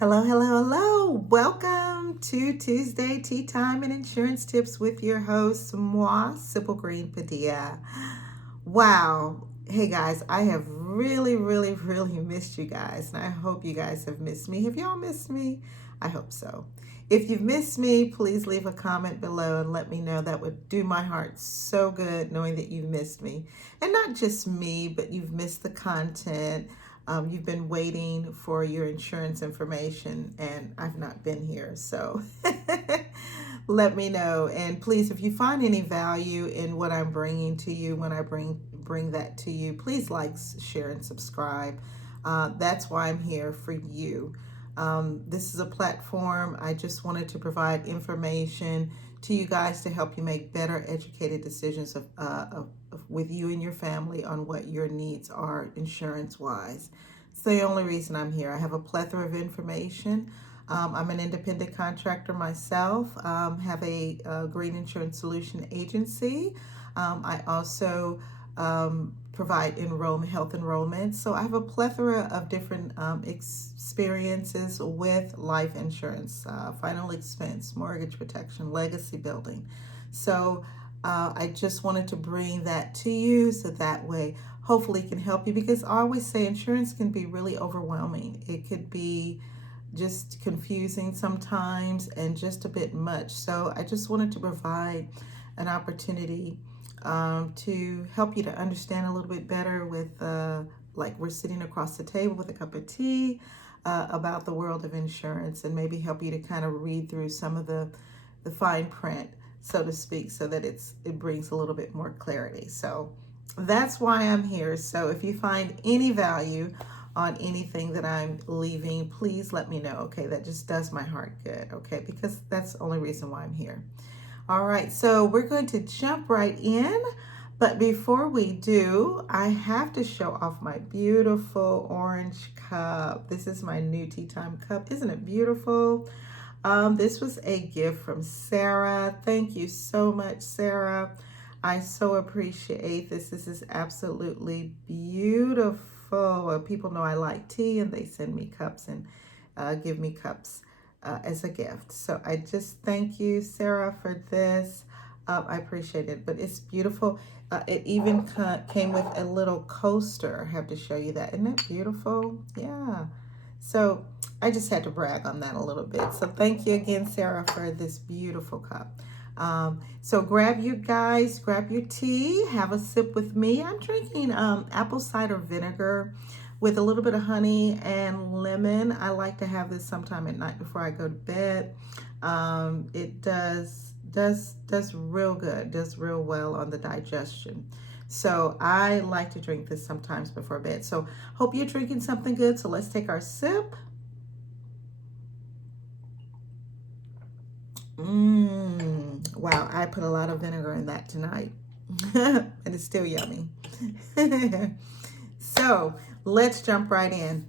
Hello, hello, hello. Welcome to Tuesday Tea Time and Insurance Tips with your host, moi, Sybil Green Padilla. Wow. Hey guys, I have really missed you guys, and I hope you guys have missed me. Have y'all missed me? I hope so. If you've missed me, please leave a comment below and let me know. That would do my heart so good knowing that you've missed me. And not just me, but you've missed the content. You've been waiting for your insurance information, and I've not been here. So let me know. And please, if you find any value in what I'm bringing to you when I bring that to you, please like, share, and subscribe. That's why I'm here for you. This is a platform. I just wanted to provide information to you guys to help you make better educated decisions with you and your family on what your needs are insurance wise. It's the only reason I'm here. I have a plethora of information. I'm an independent contractor myself, have a green insurance solution agency. I also provide health enrollment. So I have a plethora of different experiences with life insurance, final expense, mortgage protection, legacy building. So I just wanted to bring that to you so that way hopefully it can help you, because I always say insurance can be really overwhelming. It could be just confusing sometimes and just a bit much. So I just wanted to provide an opportunity to help you to understand a little bit better with like we're sitting across the table with a cup of tea about the world of insurance, and maybe help you to kind of read through some of the fine print, so to speak, so that it brings a little bit more clarity. So that's why I'm here. So if you find any value on anything that I'm leaving, please let me know. Okay, that just does my heart good. Okay, because that's the only reason why I'm here. All right, so we're going to jump right in. But before we do, I have to show off my beautiful orange cup. This is my new tea time cup. Isn't it beautiful? This was a gift from Sarah. Thank you so much, Sarah. I so appreciate this. This is absolutely beautiful. People know I like tea, and they send me cups and give me cups as a gift. So I just thank you, Sarah, for this. I appreciate it, but it's beautiful. It even came with a little coaster. I have to show you that. Isn't that beautiful? Yeah. So I just had to brag on that a little bit. So thank you again, Sarah, for this beautiful cup. So grab your tea, have a sip with me. I'm drinking apple cider vinegar with a little bit of honey and lemon. I like to have this sometime at night before I go to bed. It does real good, does real well on the digestion. So I like to drink this sometimes before bed. So hope you're drinking something good. So let's take our sip. Wow, I put a lot of vinegar in that tonight. And it's still yummy. So let's jump right in.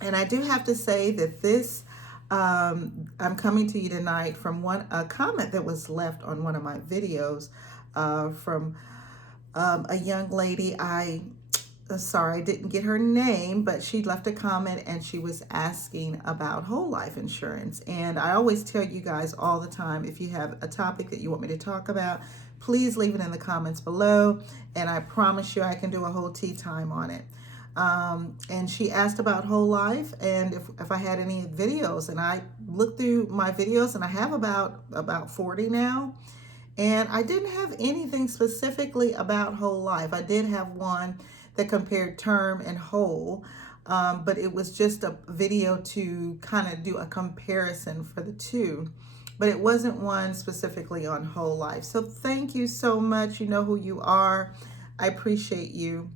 And I do have to say that this, I'm coming to you tonight from a comment that was left on one of my videos from a young lady. Sorry, I didn't get her name, but she left a comment and she was asking about whole life insurance. And I always tell you guys all the time, if you have a topic that you want me to talk about, please leave it in the comments below, and I promise you I can do a whole tea time on it. And she asked about whole life and if I had any videos, and I looked through my videos, and I have about 40 now. And I didn't have anything specifically about whole life. I did have one that compared term and whole, but it was just a video to kind of do a comparison for the two. But it wasn't one specifically on whole life. So thank you so much. You know who you are. I appreciate you.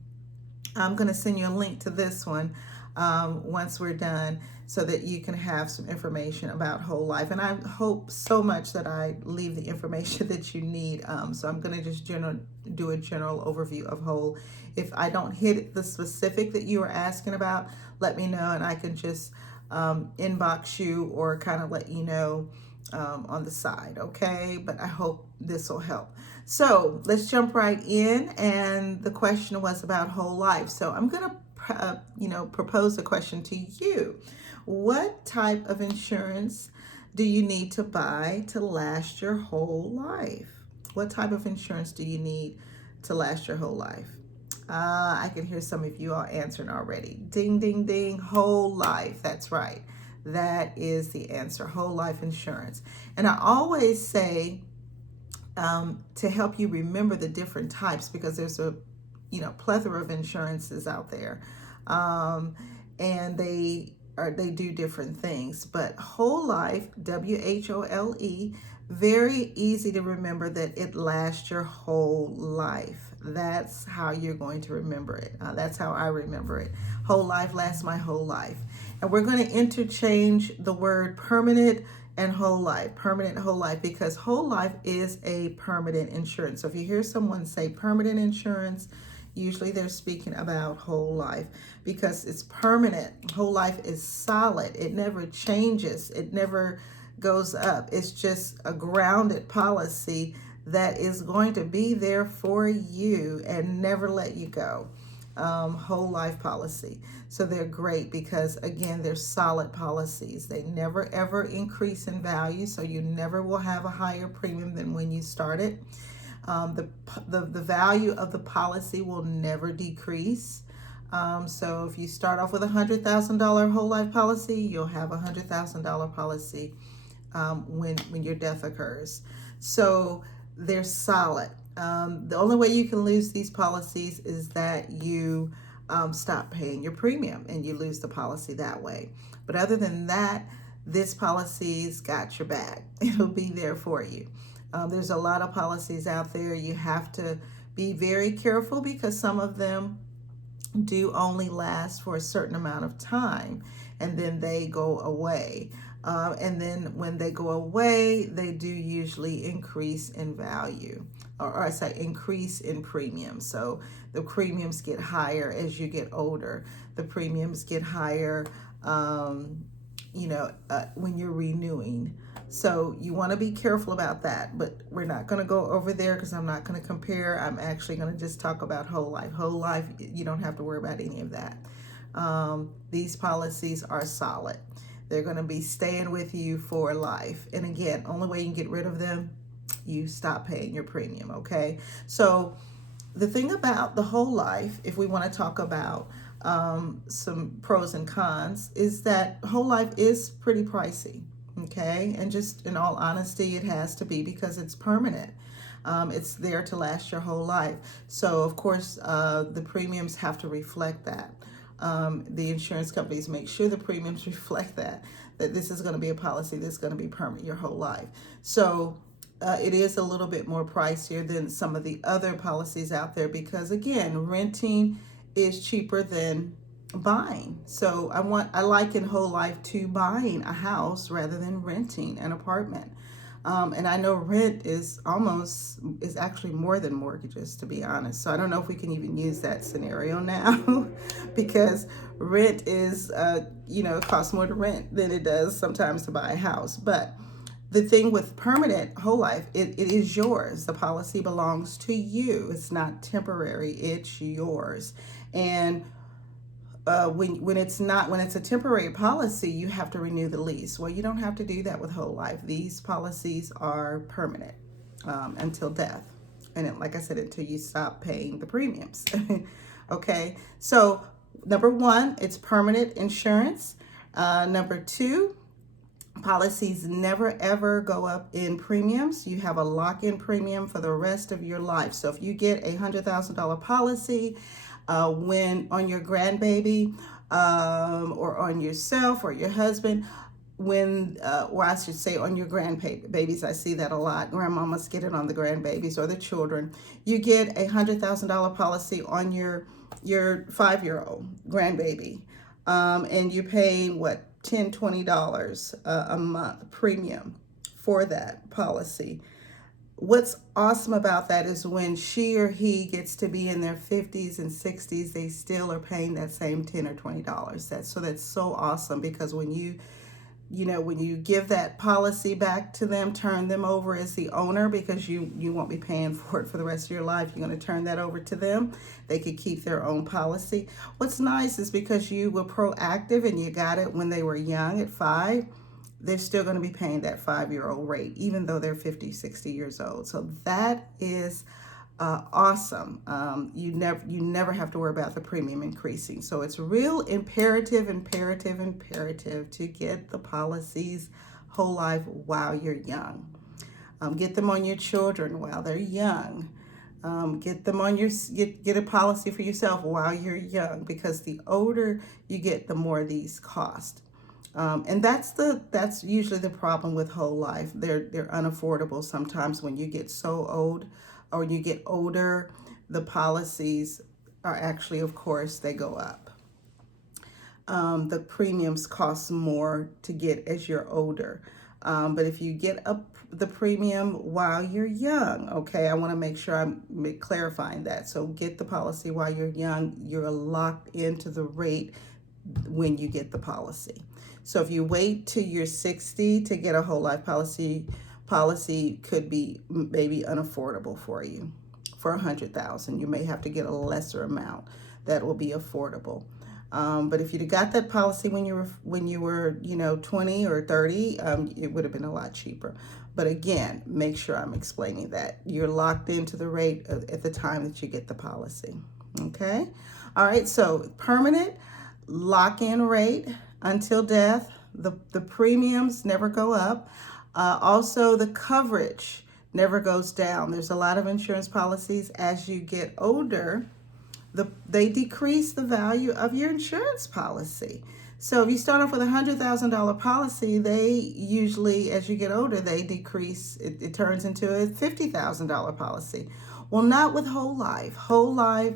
I'm going to send you a link to this one once we're done, so that you can have some information about whole life. And I hope so much that I leave the information that you need. So I'm going to just do a general overview of whole. If I don't hit the specific that you are asking about, let me know, and I can just inbox you or kind of let you know on the side, okay? But I hope this will help. So let's jump right in. And the question was about whole life. So I'm going to propose a question to you. What type of insurance do you need to buy to last your whole life? What type of insurance do you need to last your whole life? I can hear some of you all answering already. Ding, ding, ding. Whole life. That's right. That is the answer. Whole life insurance. And I always say to help you remember the different types, because there's a plethora of insurances out there, and they do different things. But whole life, WHOLE, very easy to remember that it lasts your whole life. That's how you're going to remember it. That's how I remember it. Whole life lasts my whole life. And we're going to interchange the word permanent and whole life, permanent whole life, because whole life is a permanent insurance. So if you hear someone say permanent insurance, usually they're speaking about whole life because it's permanent. Whole life is solid. It never changes. It never goes up. It's just a grounded policy that is going to be there for you and never let you go. Whole life policy. So they're great because, again, they're solid policies. They never ever increase in value, so you never will have a higher premium than when you started. The value of the policy will never decrease. So if you start off with a $100,000 whole life policy, you'll have a $100,000 policy when your death occurs. So they're solid. The only way you can lose these policies is that you stop paying your premium and you lose the policy that way. But other than that, this policy's got your back. It'll be there for you. There's a lot of policies out there. You have to be very careful because some of them do only last for a certain amount of time and then they go away. And then when they go away, they do usually increase in value, or I say increase in premium. So the premiums get higher as you get older. The premiums get higher, when you're renewing. So you want to be careful about that, but we're not going to go over there because I'm not going to compare. I'm actually going to just talk about whole life. Whole life, you don't have to worry about any of that. These policies are solid. They're going to be staying with you for life. And again, only way you can get rid of them, you stop paying your premium, okay? So the thing about the whole life, if we want to talk about some pros and cons, is that whole life is pretty pricey, okay? And just in all honesty, it has to be because it's permanent. It's there to last your whole life. So of course, the premiums have to reflect that. The insurance companies make sure the premiums reflect that this is going to be a policy that's going to be permanent your whole life. So it is a little bit more pricier than some of the other policies out there because, again, renting is cheaper than buying. So I liken whole life to buying a house rather than renting an apartment. And I know rent is actually more than mortgages, to be honest. So I don't know if we can even use that scenario now because rent is, it costs more to rent than it does sometimes to buy a house. But the thing with permanent whole life, it is yours. The policy belongs to you. It's not temporary, it's yours. And when it's a temporary policy, you have to renew the lease. Well, you don't have to do that with whole life. These policies are permanent until death. And like I said, until you stop paying the premiums. Okay, so number one, it's permanent insurance. Number two, policies never ever go up in premiums. You have a lock-in premium for the rest of your life. So if you get a $100,000 policy, when on your grandbaby or on yourself or your husband, or I should say on your grandbabies, I see that a lot. Grandmamas get it on the grandbabies or the children. You get a $100,000 policy on your 5-year-old grandbaby, and you're paying $10, $20 a month premium for that policy. What's awesome about that is when she or he gets to be in their 50s and 60s, they still are paying that same $10 or $20. That's so awesome because when you when you give that policy back to them, turn them over as the owner, because you won't be paying for it for the rest of your life. You're going to turn that over to them. They could keep their own policy. What's nice is because you were proactive and you got it when they were young at 5, they're still going to be paying that 5-year-old rate, even though they're 50, 60 years old. So that is awesome. You never have to worry about the premium increasing. So it's real imperative to get the policies whole life while you're young. Get them on your children while they're young. Get them on get a policy for yourself while you're young, because the older you get, the more these cost. And that's usually the problem with whole life. They're unaffordable sometimes when you get so old, or you get older. The policies are actually, of course, they go up. The premiums cost more to get as you're older. But if you get up the premium while you're young, okay, I want to make sure I'm clarifying that. So get the policy while you're young. You're locked into the rate when you get the policy. So if you wait till you're 60 to get a whole life policy could be maybe unaffordable for you. For 100,000, you may have to get a lesser amount that will be affordable. But if you got that policy when you were 20 or 30, it would have been a lot cheaper. But again, make sure I'm explaining that you're locked into the rate at the time that you get the policy. Okay. All right. So permanent lock-in rate until death. The premiums never go up. Also, the coverage never goes down. There's a lot of insurance policies, as you get older, they decrease the value of your insurance policy. So if you start off with a $100,000 policy, they usually, as you get older, they decrease. It turns into a $50,000 policy. Well, not with whole life. Whole life,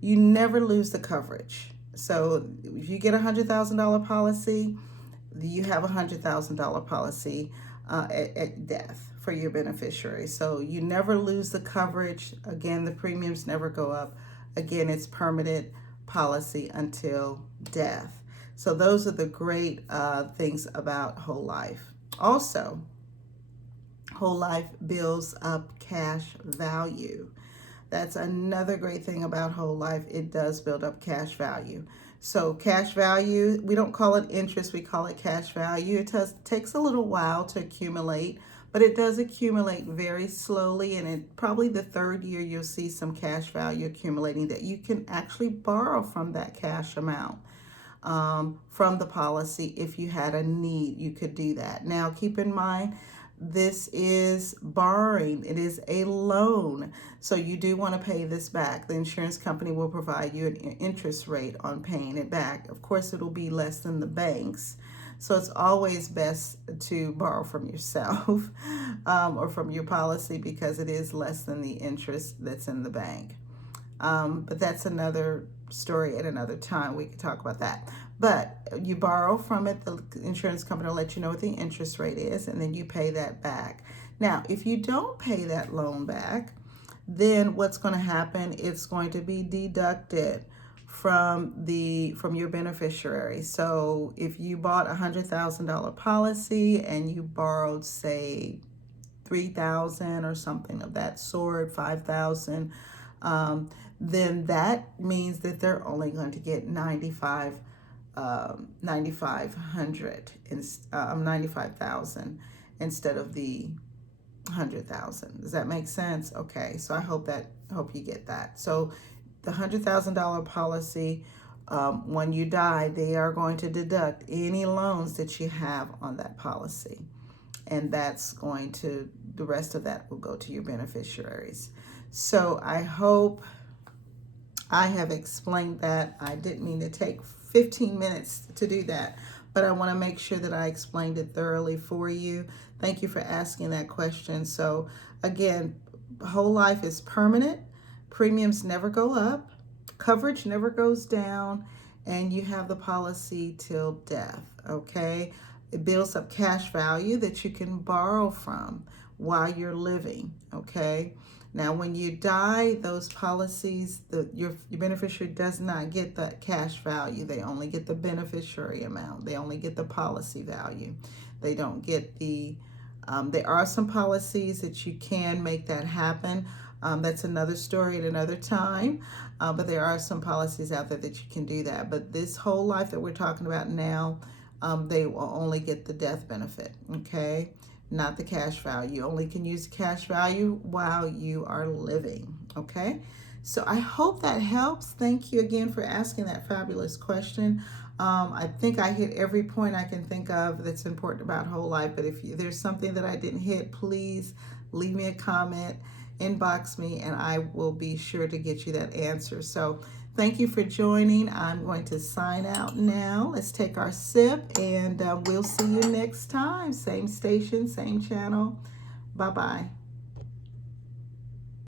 you never lose the coverage. So if you get a $100,000 policy, you have a $100,000 policy at death for your beneficiary. So you never lose the coverage. Again, the premiums never go up. Again, it's permanent policy until death. So those are the great things about whole life. Also, whole life builds up cash value. That's another great thing about whole life. It does build up cash value. So cash value, we don't call it interest, we call it cash value. It takes a little while to accumulate, but it does accumulate very slowly, and probably the 3rd year you'll see some cash value accumulating that you can actually borrow from that cash amount. From the policy. If you had a need, you could do that. Now keep in mind, this is borrowing. It is a loan. So you do want to pay this back. The insurance company will provide you an interest rate on paying it back. Of course, it'll be less than the banks. So it's always best to borrow from yourself or from your policy, because it is less than the interest that's in the bank. But that's another story at another time. We could talk about that. But you borrow from it, the insurance company will let you know what the interest rate is, and then you pay that back. Now, if you don't pay that loan back, then what's going to happen? It's going to be deducted from your beneficiary. So if you bought a $100,000 policy and you borrowed, say, $3,000 or something of that sort, $5,000, then that means that they're only going to get $95,000 instead of the $100,000. Does that make sense? Okay, so I hope you get that. So the $100,000 policy, when you die, they are going to deduct any loans that you have on that policy, and the rest of that will go to your beneficiaries. So I hope I have explained that. I didn't mean to take 15 minutes to do that, but I want to make sure that I explained it thoroughly for you. Thank you for asking that question. So again, whole life is permanent. Premiums never go up. Coverage never goes down. And you have the policy till death, okay? It builds up cash value that you can borrow from while you're living, okay? Now, when you die, those policies, your beneficiary does not get the cash value. They only get the beneficiary amount. They only get the policy value. They don't get there are some policies that you can make that happen. That's another story at another time. But there are some policies out there that you can do that. But this whole life that we're talking about now, they will only get the death benefit, okay? Not the cash value. You only can use cash value while you are living, okay? So I hope that helps. Thank you again for asking that fabulous question. I think I hit every point I can think of that's important about whole life, but if there's something that I didn't hit, please leave me a comment, inbox me, and I will be sure to get you that answer. So thank you for joining. I'm going to sign out now. Let's take our sip, and we'll see you next time. Same station, same channel. Bye-bye.